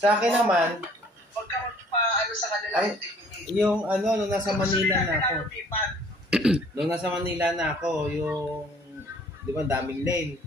Sa akin naman, Huwag ka magpa-ano sa kanila. yung nung nasa Manila na ako. Nung nasa Manila na ako, yung, di ba, daming lane.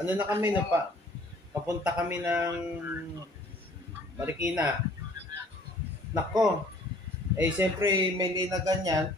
Ano na kami, no, papunta kami ng Marikina. Nako, siyempre may lane na ganyan.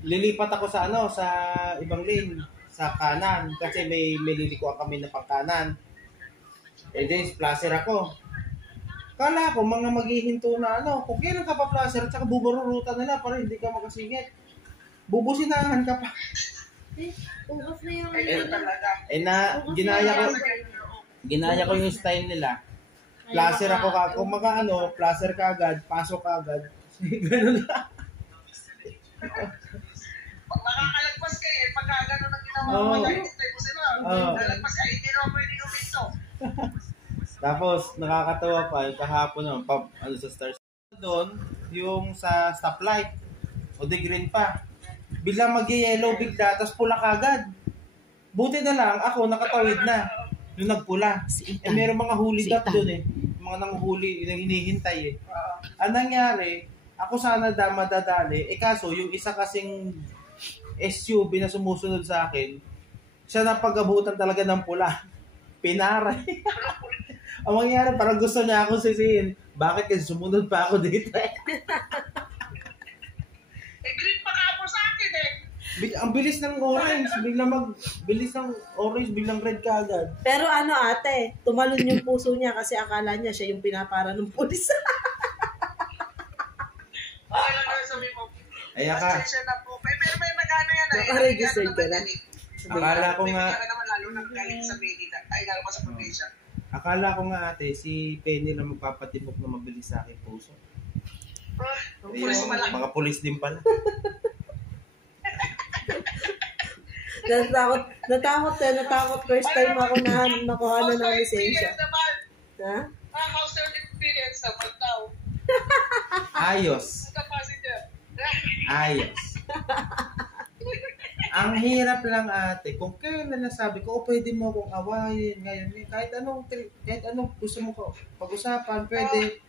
Lilipat ako sa sa ibang lane, sa kanan. Kasi may lilikuan kami na pang kanan. Then, placer ako. Kala ko, mga maghihinto na kung kailan ka pa placer, at saka bubarurutan nila para hindi ka makasingit. Bubusinahan ka pa. Ubos na yung ginaya ko yung style nila. Placer ako kung placer ka agad, pasok ka agad. Ganun lang. Pag makakalagpas kayo, pagka gano'n ang ginawa mo, nag-stay mo sila. Nalagpas kayo, hindi naman pwede guminto. Tapos, nakakatawa pa, yung kahapon sa stars. Doon, yung sa stoplight, o di green pa. Biglang mag-yellow bigla, tapos pula kagad. Buti na lang, ako nakatawid na. Yung nagpula. Meron mga huli dot doon mga nanghuli, yung hinihintay Ang nangyari, ako sana madadali, kaso yung isa kasing SUV na sumusunod sa akin, siya napag-abutan talaga ng pula. Pinaray. Ang mangyari, parang gusto niya akong sisihin. Bakit kasi sumunod pa ako dito green pa ka po sa akin Ang bilis ng orange. Bilis ng orange, biglang red ka agad. Pero ate, tumalon yung puso niya kasi akala niya siya yung pinapara ng pulis. Okay lang na sabi mo. Ay, aka. Pasensya na po. Pero may magkano yan Naka-register ka na. Akala ko nga. May naman lalo nang galing sa Medina. Ay, lalo pa sa probinsya. Akala ko nga ate, si Penny lang magpapatibok na mabilis sa akin puso. Mga pulis din pala. Natakot first time ako na nakuha na ng lisensya. Ha? House experience naman daw. Ayos. Ang hirap lang ate, kung kailan nasabi ko, pwede mo akong awayin ngayon. Kahit anong gusto mo ko pag-usapan, pwede.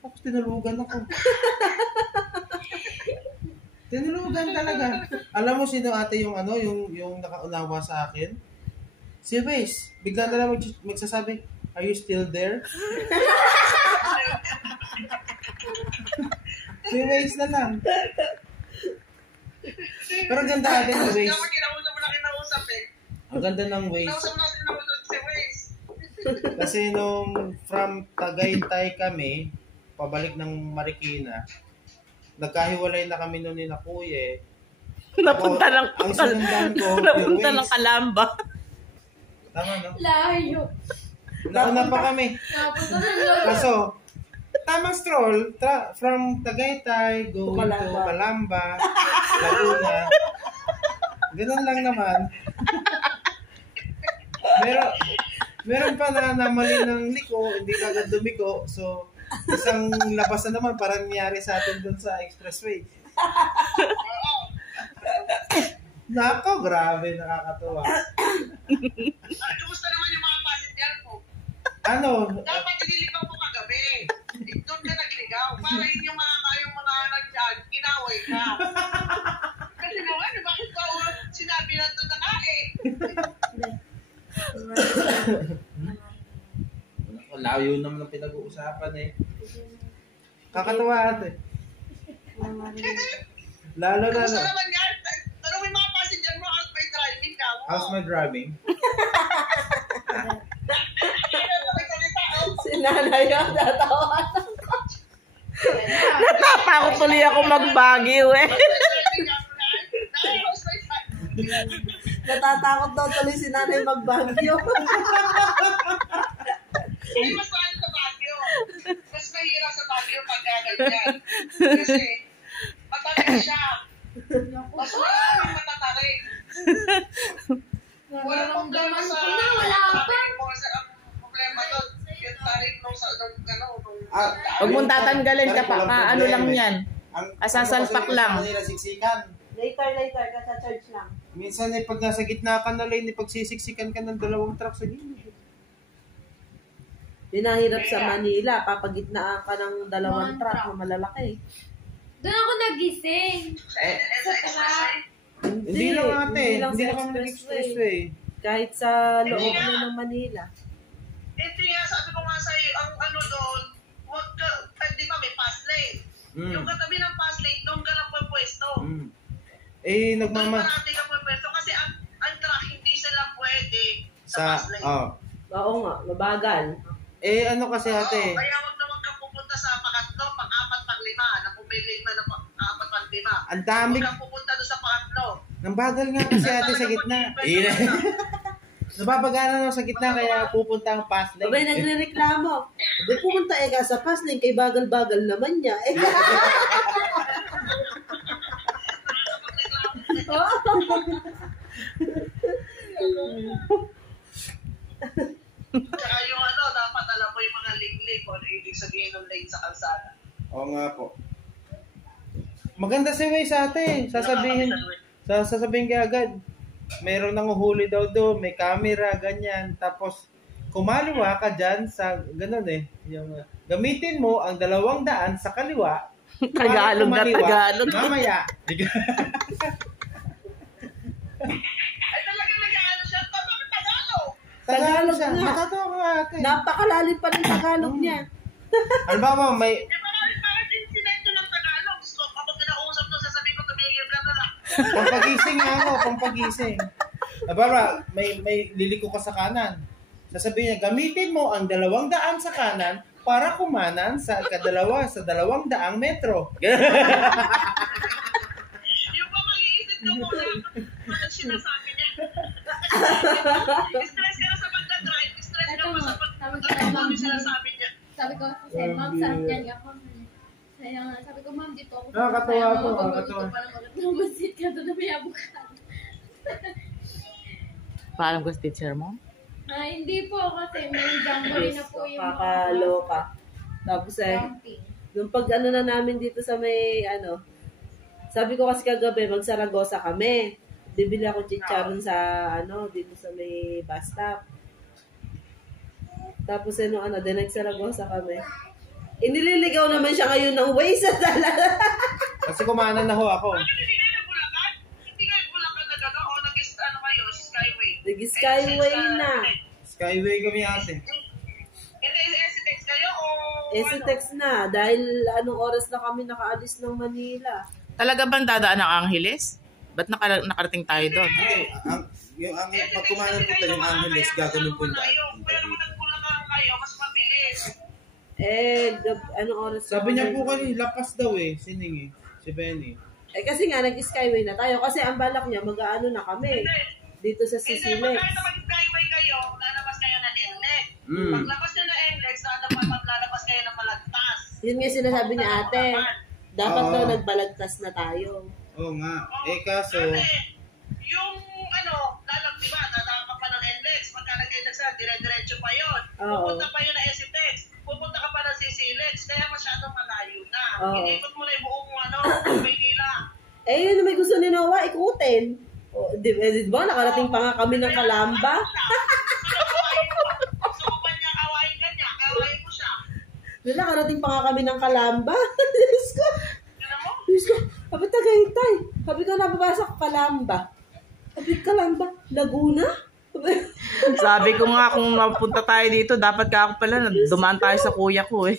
Tapos tinulugan ako. Tinulugan talaga. Alam mo sino ate yung yung nakaunawa sa akin? Si Waze. Bigla na lang magsasabi, are you still there? Si Waze na lang. Pero ganda ate ng Waze. Ang ganda ng Waze. Kasi nung from Tagaytay kami, pabalik ng Marikina, nagkahiwalay na kami noon ni na kuya Napunta lang ang sinundan ko, napunta lang Kalamba. Tama, no? Layo. Nauna pa kami. Kaso, tamang stroll, from Tagaytay, go to Calamba, Laguna. Ganun lang naman. Meron pa na mali ng liko, hindi kagad dumiko. So, isang labas na naman parang nangyari sa atin dun sa expressway. Nako, grabe, nakakatuwa. Kumusta naman yung mga passenger mo? Dapat ililigaw mo kagabi. Doon ka nagligaw. Para yung mga nagdyan, inaway ka. Kasi naman, bakit ba sinabi na ito na Layo naman ang pinag-uusapan Kakatawa ate. Lalo na. Kumusta naman yan? Tanong yung mga passenger mo, how's my driving ka mo? How's my driving? Si nanay yung natawa. Natatakot tuloy ako mag-Baguio Natatakot daw tuloy si nanay mag-Baguio. Ay, mas mahal sa Baguio. Mas mahirap sa Baguio pag gaganyan. Kasi, matarik siya. Mas maraming matatarik. Walang problema sa tarik mo. Ang problema doon, yung tarik mo sa Huwag mong tatanggalin ka pa. Ano lang yan. Asasalpak lang. Later, kasa-charge lang. Minsan pag nasa gitna ka na lane, pagsisiksikan ka ng dalawang truck sa gilid. Pinahirap sa Manila, papagitnaan ka ng dalawang truck na malalaki. Doon ako nagising. Sa truck. Hindi lang ate, hindi sa lang kami nag-expressway. Kahit sa loob na ng Manila. Hindi nga, sabi ko nga sa'yo, ang ano doon, huwag ka, di ba may pass lane? Yung katabi ng pass lane, doon ka lang pwesto. Eh, Doon parati ka pwesto kasi ang truck hindi sila pwede sa pass lane. Oo nga, mabagal. Eh, ano kasi ate? Kaya wag na wag ka pupunta sa pangatlo, pang-apat, pang-lima, na kung may lima na pang-apat, pang-lima. Ang dami. Huwag kang pupunta doon sa pangatlo. Nang bagal nga kasi ate sa gitna. Nababagana na sa gitna kaya pupunta ang pass lane. Abay, nagre-reklamo. Abay, pumunta ka sa pass lane, kay bagal-bagal naman niya. Tsaka yung ano, dapat alam mo yung mga lig-lig o ano ibig sabihin ng lane sa kalsada. Oo nga po. Maganda si Way sa ate. Sasabihin ka agad. Mayroon nang uhuli daw doon, may camera, ganyan. Tapos, kumaliwa ka dyan sa, ganun eh. Yung, gamitin mo ang 200 sa kaliwa. Tagalog na Tagalog. Mamaya. Ay talaga nag-ano siya, Tagalog. Tagalog siya. nga. Matatawa ka ate. Napakalalim pa ng Tagalog niya. Ano ba may... Eh, parang sinento ng Tagalog. So, kapag kinausap to, sasabihin ko, tumigil ka na lang. Pampagising nga ako, pampagising. Abara, may liliko ka sa kanan. Sasabihin niya, gamitin mo ang 200 sa kanan para kumanan sa sa 200 metro. Yung pa mag-iisip ka muna, ano sinasabi niya. Stress ka na sa pagdadrive, stress ka pa sa pagdadrive, ano sinasabi niya. Sabi ko kasi, ma'am, sarap yan ako. Kaya nga, sabi ko, ma'am, dito ako. Nakakatawa ako, Kaya nakakatawa. mga pag namasit ka doon na may abukan. Paalam ko sa teacher mo? Hindi po, kasi may jamboree na po yung Kakaloka. Tapos camping. nung pag ano na namin dito sa may, sabi ko kasi kagabi, mag-Saragosa kami. Bibili ako chicharon sa, dito sa may bus stop. Tapos then nag-Saragosa kami. Inililigaw naman siya ngayon ng way sa dala. Kasi kumanan na ho ako. Bakit hindi kayo Bulacan? Hindi kayo Bulacan na gano'n o nag-ano kayo, Skyway? Nag-Skyway na. Skyway kami ate. Hindi, STX kayo o STX na. Dahil anong oras na kami nakaalis ng Manila. Talaga bang dadaan ng Angeles? Ba't nakarating tayo doon? Pag kumanan po tayo ng Angeles, gagawin po yung daan. Pero kung nag-Bulacan kayo, mas mabilis. Anong oras? Sabi niya po kanina, lapas daw sining si Benny. Kasi nga, nag-Skyway na tayo. Kasi ang balak niya, mag-ano na kami. Dito sa Hindi, Sisilex. magkano mag-Skyway kayo, lalabas kayo ng NLEX. Paglabas nyo ng NLEX, lalabas kayo ng Balagtas. Yun nga sinasabi ni ate. Dapat daw nagbalagtas na tayo. Oo nga. Kaso... Kasi, yung di ba, dadaan ka pa ng NLEX, pagka nag-NLEX na, dire-diretso pa yun. Pupunta pa yun na STX, pupunta ka pa ng CCLEX, kaya masyadong malayo na. Inikot mo na yung buong Maynila. Yun may gusto ni Noah, ikutin. Di ba, nakarating pa nga kami ng Kalamba. Gusto ko ba niya kawain ka niya? Kawain mo siya. Nakarating pa nga kami ng Kalamba. Diyos ko. Sabi Tagaytay. Sabi ko, nababasa ko Kalamba. Sabi Kalamba, Laguna? Sabi ko nga kung mapunta tayo dito, dapat ka ako pala, dumaan tayo sa kuya ko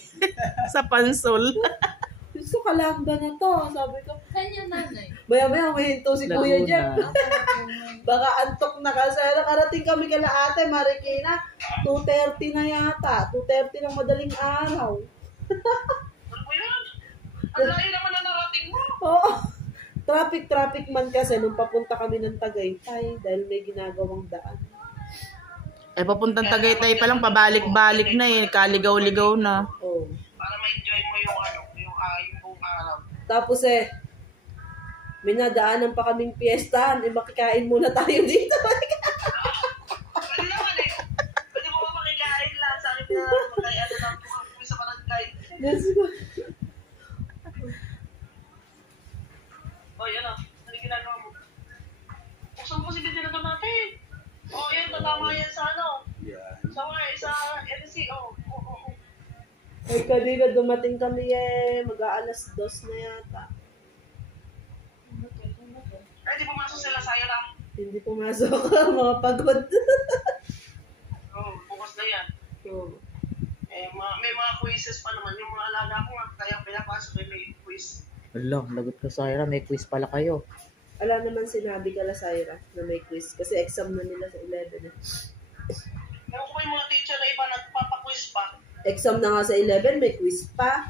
sa Pansol. Diyos ko, Kalamba na to. Sabi ko, Saan yung nanay? maya-maya humihinto si Kuya Laguna. Jeff. Baka antok na kasi. Nakarating kami kala ate, Marikina. 2:30 na yata. 2:30 ng madaling araw. Ano mo yun? Ang layo naman na narating mo. Oo. Traffic man kasi nung papunta kami ng Tagaytay dahil may ginagawang daan. Papuntang Tagaytay pa lang, pabalik-balik na kaligaw-ligaw na. Oh. Para ma-enjoy mo yung buong araw. Tapos may nadaanan pa kaming piyestahan. Makikain muna tayo dito. Pwede naman Pwede mo ba makikain lang? Sa akin na magkayaan lang kung sa barangay. Diyos ko. Hoy, ano ginagawa mo? Buksan mo si ventilator natin. Yan, tatama yan sa Yeah. sa NC. Ay, kanina dumating kami mag-aalas 2 na yata. Ay, di pumasok sila sa'yo lang. Hindi pumasok mga pagod. Oo, bukas na yan. Oo. May mga quizzes pa naman. Yung mga alaga ko nga, kaya pinapasok may quiz. Wala, lagot ka, Syra. May quiz pala kayo. Wala naman sinabi kala Syra na may quiz. Kasi exam na nila sa 11. Ewan ko yung mga teacher na iba nagpapaquiz pa. Exam na nga sa 11, may quiz pa.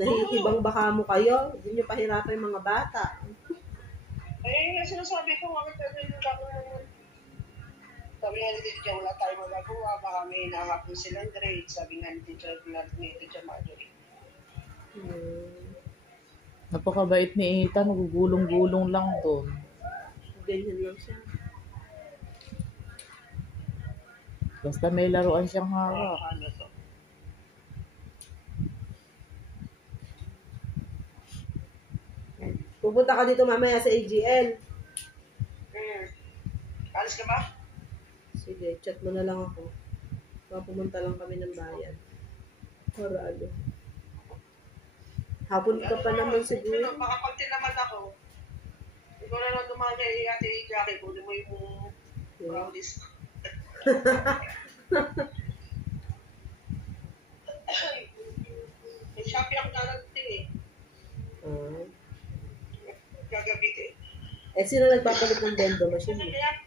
Nahihibang baka mo kayo. Hindi nyo pahirapan yung mga bata. Sinasabi ko, bakit yung gagawin? Sabi nga ni teacher, wala tayo magagawa. Baka may hinahanap ng silang grade. Sabi nga ni teacher Marjorie. Napakabait ni Ethan. Nagugulong-gulong lang doon. Ganyan lang siya. Basta may laruan siyang hawak. Ano to? Pupunta ka dito mamaya sa AGL. Alis ka ba? Sige, chat mo na lang ako. Pumunta lang kami ng bayan. Parado. Hapon ka pa naman siguro. Baka pag tinamad ako, ikaw na lang dumaan kay Ate Jackie, kunin mo yung brownies. May Shopee ako narating eh. Gagabit eh. Sino nagpapalit ng bendo machine mo? Kaya